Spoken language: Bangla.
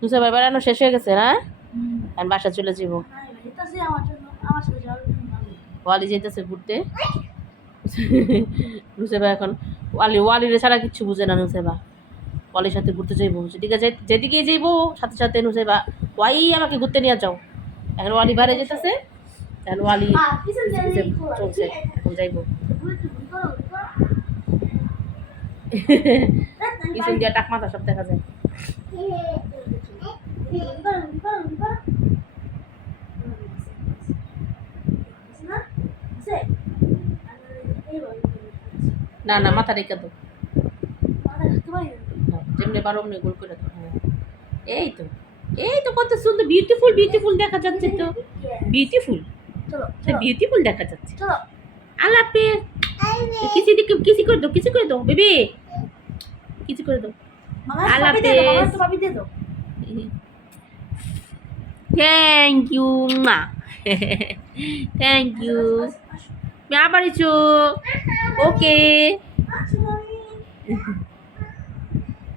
নুসাইবার বেড়ানো শেষ হয়ে গেছে না? আমি বাসা চলে যাব। ওয়ালি যেতেছে ঘুরতে। নুসাইবা এখন ওয়ালিরে ছাড়া কিচ্ছু বুঝে না নুসাইবা। ওয়ালির সাথে ঘুরতে যাইবো, যেদিকে যাইবো সাথে সাথে নুসাইবা ওয়াই আমাকে ঘুরতে নিয়ে যাও। এখন ওয়ালি বাইরে যেতেছে, এখন ওয়ালি চলছে, এখন যাইবো। পিছন দিয়ে টাক মাথা সব দেখা যায়। না না, মাথা রেখে দাও, যেমনি পারো অমনি গোল করে দাও। এই তো, এই তো কত সুন্দর বিউটিফুল বিউটিফুল দেখা যাচ্ছে তো, বিউটিফুল বিউটিফুল দেখা যাচ্ছে। আল্লাহ হাফেজ। কিসি করে দাও, কিসি করে দাও বেবি, কিসি করে দাও। আল্লাহ হাফেজ। থ্যাংক ইউ মা, থ্যাংক ইউ। আবার এসো। ওকে।